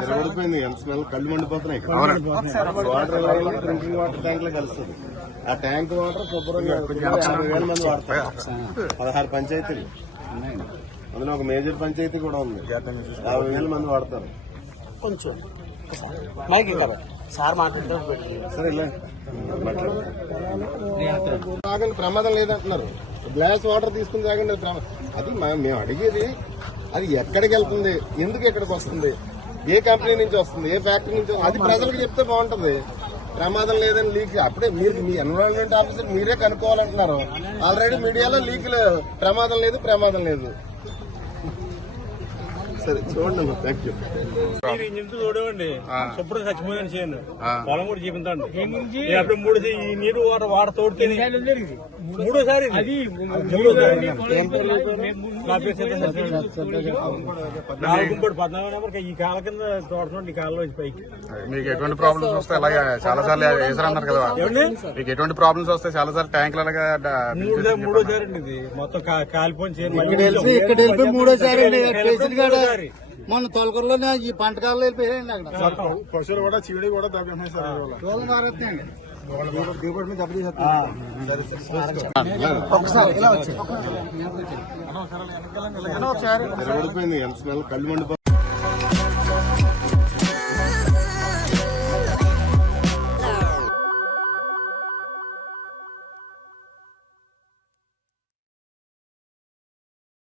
తిరగడిపోయింది. ఎంత స్మెల్ కళ్ళు మండిపోతున్నాయి. వాటర్ డ్రింకింగ్ వాటర్ ట్యాంక్ లో కలుస్తుంది. ఆ ట్యాంక్ వాటర్ శుభ్రంగా 50,000 మంది వాడతారు. 16 పంచాయతీలు, అందులో ఒక మేజర్ పంచాయతీ కూడా ఉంది. 50,000 మంది వాడతారు. కొంచెం సరే తాగండి, ప్రమాదం లేదంటున్నారు. గ్లాస్ వాటర్ తీసుకుని తాగండి. అది మేము అడిగేది, అది ఎక్కడికి వెళ్తుంది, ఎందుకు ఎక్కడికి వస్తుంది, ఏ కంపెనీ నుంచి వస్తుంది, ఏ ఫ్యాక్టరీ నుంచి వస్తుంది, అది ప్రజలకు చెప్తే బాగుంటది. ప్రమాదం లేదని లీక్ అప్పుడే మీరు మీ ఎన్విరాన్మెంట్ ఆఫీసర్ మీరే కనుక్కోవాలంటున్నారు. ఆల్రెడీ మీడియాలో లీకులు ప్రమాదం లేదు. సరే చూడండి, థ్యాంక్ యూ. చూడండి, శుభ్రం చచ్చిపోయాను చేయను, పొలం కూడా చూపించండి. అప్పుడు 3 నీరు వాటర్ తోడితే మూడోసారి గుంపడు 14 నెంబర్ ఈ కాల కింద తోడుతున్నాడు. ఈ కాలంలో పైకి మీకు ఎటువంటి ప్రాబ్లమ్స్ వస్తాయి? అలాగే చాలా సార్లు వేసారన్నారు కదా, మీకు ఎటువంటి ప్రాబ్లమ్స్ వస్తాయి? చాలా సార్లు ట్యాంకులు అలాగా మూడోసారి అండి. ఇది మొత్తం కాలిపోయి మూడోసారి మొన్న తొలకూరులోనే ఈ పంట కాలంలో వెళ్ళిపోయాయండి. అక్కడ పశువులు కూడా చీడి కూడా దెబ్బతిన్నాయి సార్. తిరగడిపోయింది. ఎంత స్మెల్ కళ్ళు మండిపోతున్నాయి.